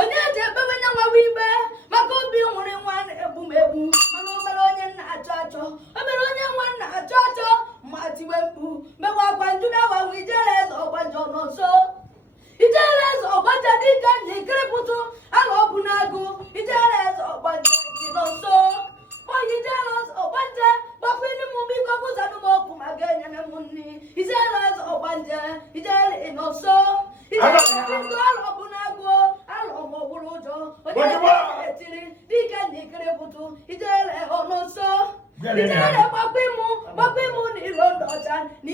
onye ji ekpebe nye nwa wibe maka obi nwere nwa egbumegbu mana obere onye na-achọ achọ obere onye nwa na-achọ achọ ma tiwe mkpu mewa akwa njuda wawe ijere eze ọgbanje n'ọsọ ijere eze ọgbanje dịka ndị kiripụtụ agha ọbụ n'agụ ijere eze ọgbanje dị n'ọsọ oyi ijere eze ọgbanje gbakwa ndị mụ biko kụzanụ m okwu ma ga-enyere m nri ijere eze ọgbanje ijere n'ọsọ ijere eze ọbụ n'agụ alọ m ọbụrụ ụjọ onye etiri dịka ndị kiripụtụ ijere ọnọsọ ijere gbakwa ịmụ na ilo ndị ọcha na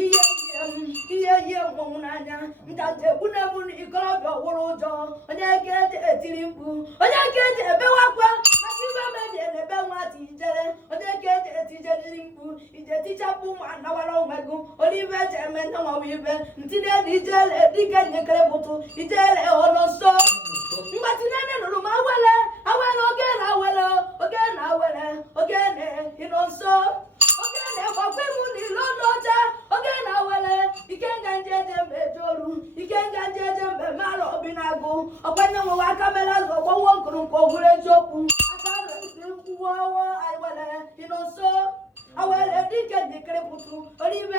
ihe mmọnwụ n'anya ntaji egbunebu na ikorobịa ọwụrụ ụjọ onye ka eji etiri mkpu onye ka eji ebewakwa maka ibe meji na-ebe nwata ijere onye ka eji etijeriri mkpu ije tichapụ ụmụ anawara onwego olive eji eme ndị nwawa ibe ntinye na ijele dike nyekere pụtụ ijele ọnọsọ mgbatinene nụrụ m awele oge na ịnọsọ oge na-egbakwa ịmụ na ilo ndị ọcha oge na-awele ike nga ndị eje mbe etoolu ike nga ndị eje mbe mara obi na-agụ ọgbanye nwewe aka mere azụ ọgbọwọ nkụrụ nke ọhụrụ eziokwu aka resi nkwuwa aiwele ịnọsọ awele dike njikere pụtụ olive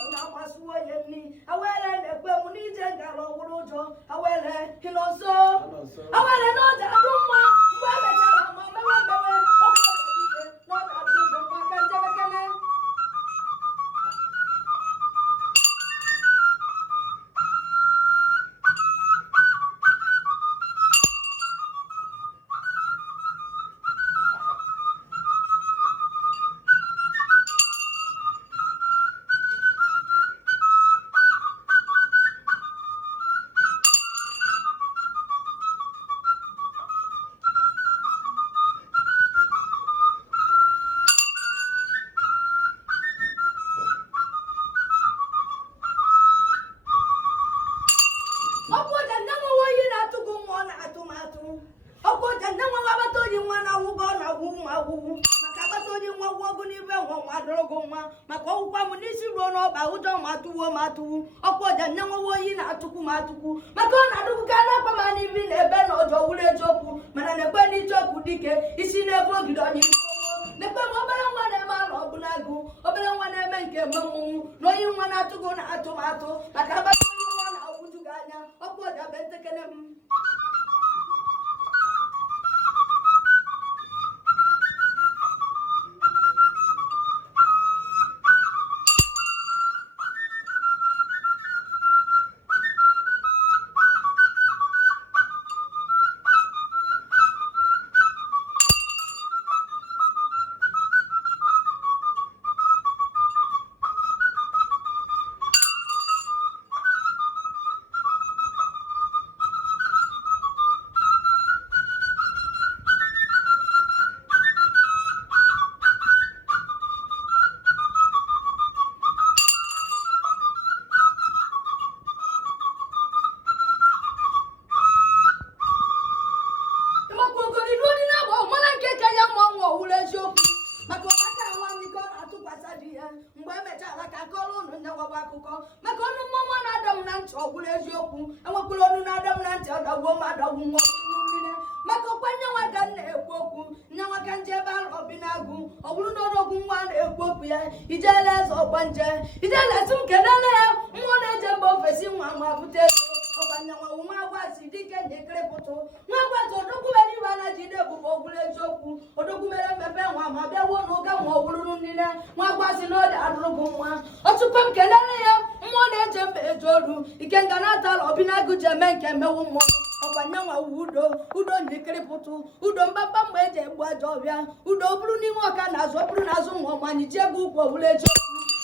bụ na amasịwo onye nni awele na-ekwe mụ n'ije ngara ọhụrụ ụjọ awele ịnọsọ awele n'ọja atụ nwa mgbe emechara ma mewe ọkụ ọdịdị n'ọja atụ ụjọ maka njebekene maka akpata onye nwa ọgụ n'ibe nwa adọrọgo nwa maka ọgwụkwa m n'isi ruo n'ọba ụjọ ma atụwo m atụwu ọkwa ọja nye nwewe oyi na-atụkwu m atụkwu maka ọ na-adụbukarị akpa ma n'ibi na ebe na ọjọ wuru eziokwu mana na-ekwe n'icheokwu dike isi n'ebe ogide onye na-ekwe ma obere nwa na-eme ala ọbụnagụ obere nwa na-eme nke mmọnwụ na oyi nwa na-atụgo na atụmatụ maka akpata onye nwa na-agwụju gị anya ọkwa ọja be ntekele m mgbe emechara ka akọrọ ụnụ nyewaba akụkọ maka ọnụ mmọnwụ na-ada m na ntị ọgwụrụ eziokwu enwekwara ọnụ na-ada m na ntị ọdagbuo m adagbu nwa niile maka ọkwa nyenwa ka m na-ekwu okwu nyenwa ka nje ebe ahụ obi na-agụ ọ bụrụ na ọrọgwu nwa na-ekwu okwu ya ijele eze ọgbanje ijele etu m kedele ya mmụọ na-eje mba ofesi nwa nwa bute ego ọkwa nyenwa nwa agwasi dike njekere pụtụ nwa agwasi odokwumere iwe na jide ebube ọgwụrụ eziokwu odokwumere mmepe nwa ma bịa wuo n'ụka nwa ọgwụrụ niile nwa agwasi na ọ dị arụrụgụ nwa ọtụkwa m kelele ya mmụọ na-eje mba eje oru ike nga na-atala obi na-agụ ji eme nke mewu mmụọ ọkwa nyanwa udo njikere pụtụ udo mgbamba mgbe eji egbu aja ọbịa udo bụrụ n'ime ọka na-azụ ọ bụrụ n'azụ nwa ọma anyị ji ego ụkwụ owule eji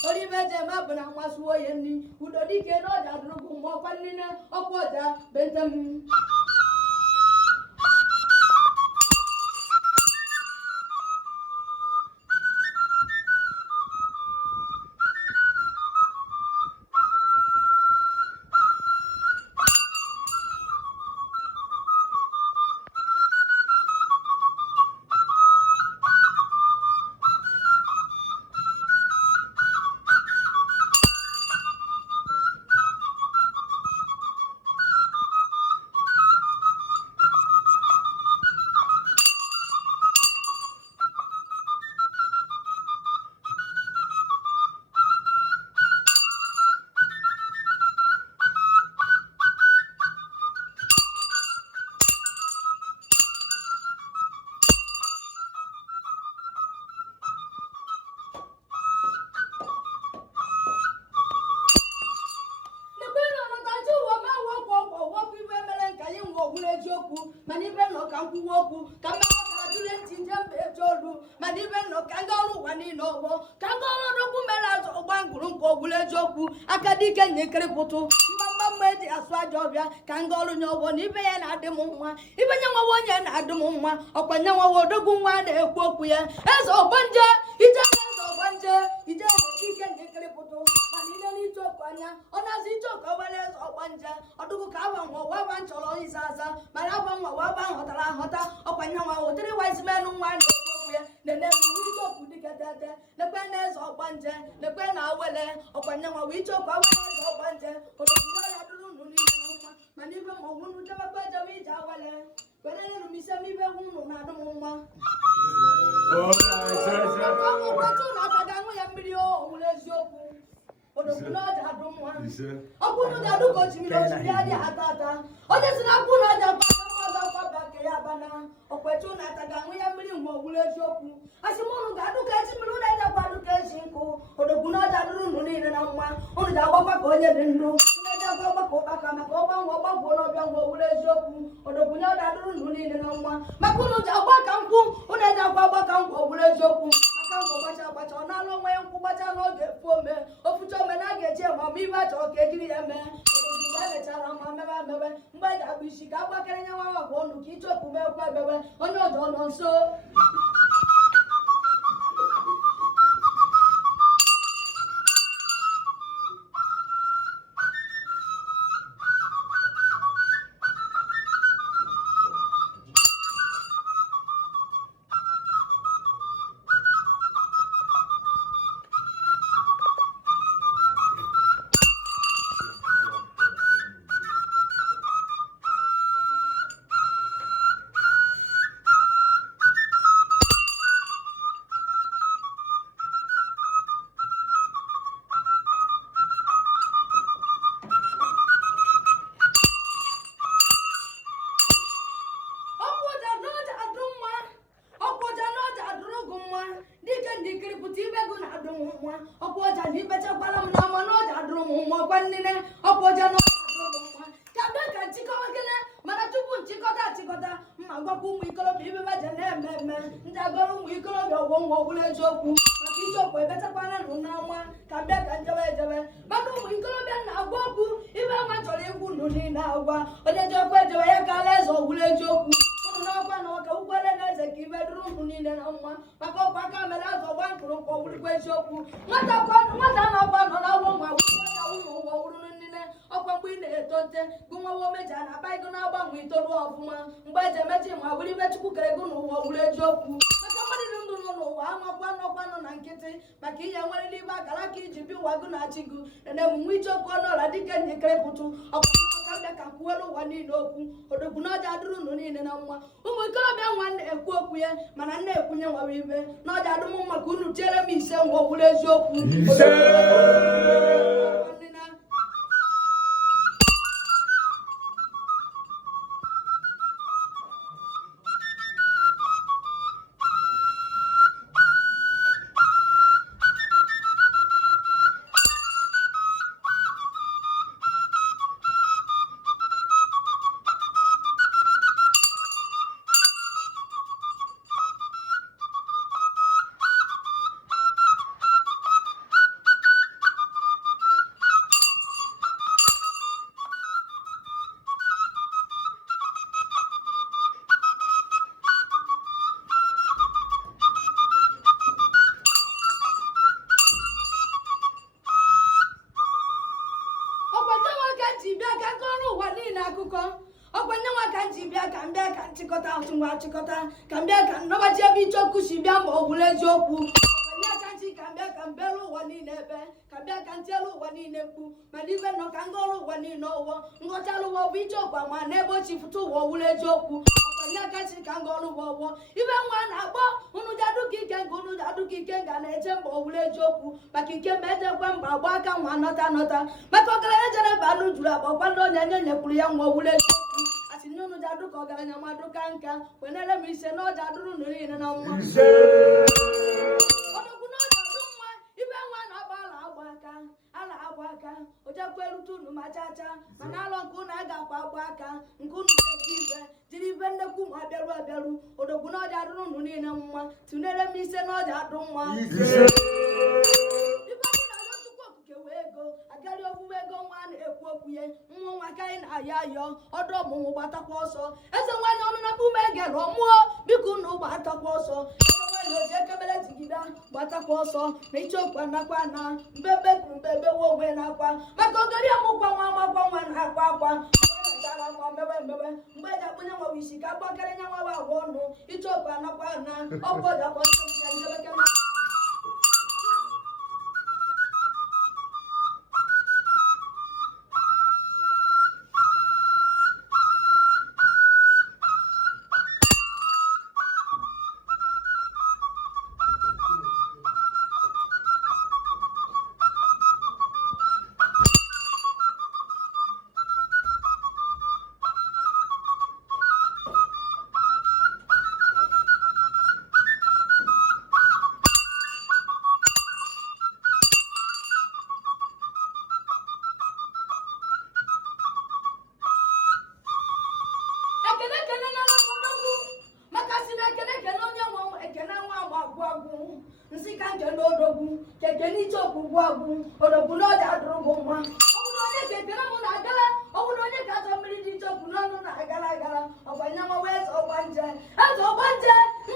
oribe eji eme bụ na nmasị oye nri udo dike na ọja dụrụgụ mgbe ọkwa nne ọkwa ọja bentem wule joku manibe no kan ku woku kan ma ka dule tinjambe jodu manibe no kan garu wani no wo kan garu do ku mela zo gbanguru ko wule joku akadike nyekere putu mbamba medi aswa jobia kan garu nyowo ni be ya na de mumma ibe nyawo wonye na de mumma okwanya wo dogu nwa de ekwoku ya ezo banja ije ezo banja ije kike nyekere putu manile ni jokwanya ona si joko wele ezo banja odugu ka wa ban cholo isaza mara wa ban hota okwanya wa otiri wise men nwa de ekwoku ya nene wi joku dikatete ne pe na ezo banja ne pe na wele okwanya wa wi joku wele ezo banja odugu ya duru nuni na manibe mo hunu jaba pa jami jawale wele no misami be hunu na do mumma Chikota kambia kan no ba je bi choku si bia mo wule joku kambia kan si kambia kan belu wani nebe kambia kan telu wani nebu madive no kangolo wani no wo ngotalu wo bi joku ama nebo chifutu wo wule joku kambia kan si kangolo wo ibe nwa na agbo unu jadu kike ga na eje mo wule joku makike meje kwa mba agbo aka nwa nota makokere ejere ba nu juru agbo kwa ndo nyenye kwuru ya nwa wule Nyonu jadu ko gara nyama do kanka wenele mi se no jadu no ni na mwa odo kuno jadu mwa ibe nwa na bala agbaka oje kwelu tunu machacha mana lo nku na ga kwa agbaka nku nu se bende kuma abiaru odogwu na ọja adụrụ nụ niile mma tunere m ise na ọja adụ mma agari ofuwe ego nwa na-ekwu okwu ya nwa nwa ka anyị na-ayọ ayọ ọdụ ọmụmụ gbatakwa ọsọ eze nwanyị ọnụ na mbume egere ọmụọ biko unu gbatakwa ọsọ oji ekebere jigide gbatakwa ọsọ na icheokwu anakwa na mbebe kwuru mbebe wo onwe na-akwa maka ogori ọmụkwa nwa amakwa nwa na-akwa akwa mbebe mgbe eji akpụnye nwa isi ka agbakere nya nwa agwa ọnụ icheokwu anakwa na ọkụ ọjakwa keke n'iche okpugbu agwụ odogwu n'ọja adụrụ bụ mma ọ bụrụ onye kekere mụ na-agala ọ bụrụ onye ka achọ mmiri dị iche okwu n'ọnụ na-agala agala ọgbanya nwa eze ọgbanje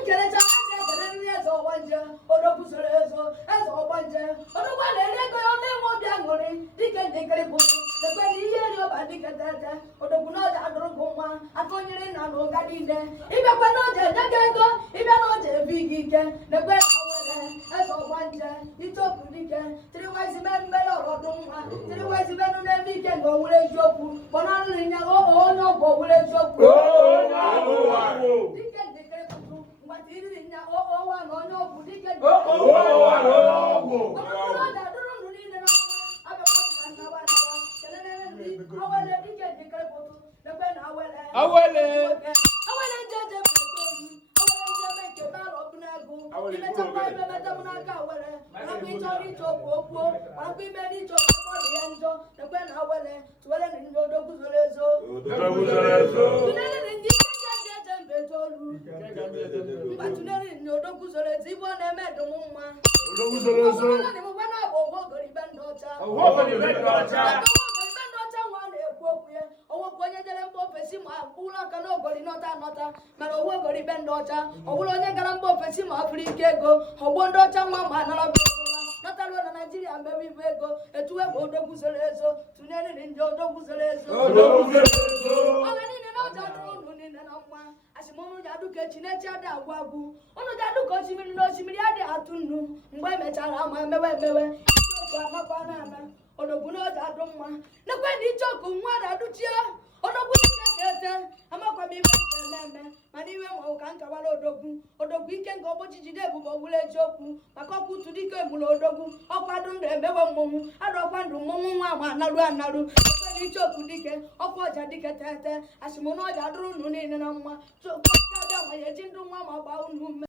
nkelecha aka ekele nri eze ọgbanje odogwu soro ezo eze ọgbanje odogwu na-ere ego ya na-enwe obi aṅụrị dike ndekere bụ dekwe na ihe eri ọba dike tete odogwu n'ọja adụrụ bụ mma aka onyere na n'ụga niile ịbịakwa n'ọja enye gị ego ịbịa n'ọja ebi gị ike dekwe eze ọgbanje ichokwu dike tiriwezi mmere ọrọdụ nwa tiriwezi menụ n'ebe ike nke owere eziokwu kpọrọ nri nya onye ọgwụ owere eziokwu dike ndekere tutu mgbata iriri nya ọwa na onye ọgwụ dike adụrụ nụ niile na abịakwa nawa kelere nri awele dike ndekere pụtụ dekwe na awele njeje pụtụ imechakwa ime metem n'aka were akwa ịchọrọ ichokwu okwu akwa ime n'ichokwu ọdụ ya njọ ekwe na were tụwere ndị odogwu zoro ezo tụlere ndị ike eje mbe itoolu mba tụlere ndị odogwu zoro ezo ibe ọ na-eme dum mma mgbe na-abụ ogoribe ndị ọcha nwa na-ekwu okwu ya onwekwa onye jere mba ofesi ma ụlọ aka na ogori nọta mana owu ogori be ndị ọcha ọ bụrụ onye gara mba ofesi ma afụrụ ike ego ọgbọ ndị ọcha nwa ma nara nọtaruo na Naijiria mbebe ibu ego etuwe bụ odogwu zoro ezo tụnyere ndị odogwu zoro ezo ọla niile na ọja dụrụ ụnụ niile na mma asịmụnụ ji adụka echi na-echi adị agwụ agwụ ụnụ ji adụka osimiri na osimiri adị atụ nnu mgbe emechara ama emewe anakwa na-ana odogwu n'ọja adụ mma nekwe na icheoku nwa na-adụchie odogwu ike amakwa m ibe eme mana iwe ma ka nkawara odogwu ike nke ọbọchị jide ebube ọbụla eziokwu maka ọkwa ụtụ dike egbula odogwu ọkwadụ ndụ emewe mmọnwụ adọkwa ndụ mmọnwụ nwa ma anarụ ekwe na icheoku dike ọkwa ọja dike tete asịmụ na ọja dụrụ unu niile na mma tupu ọja abịa ma ya eji ndụ nwa ma gbaa unu ume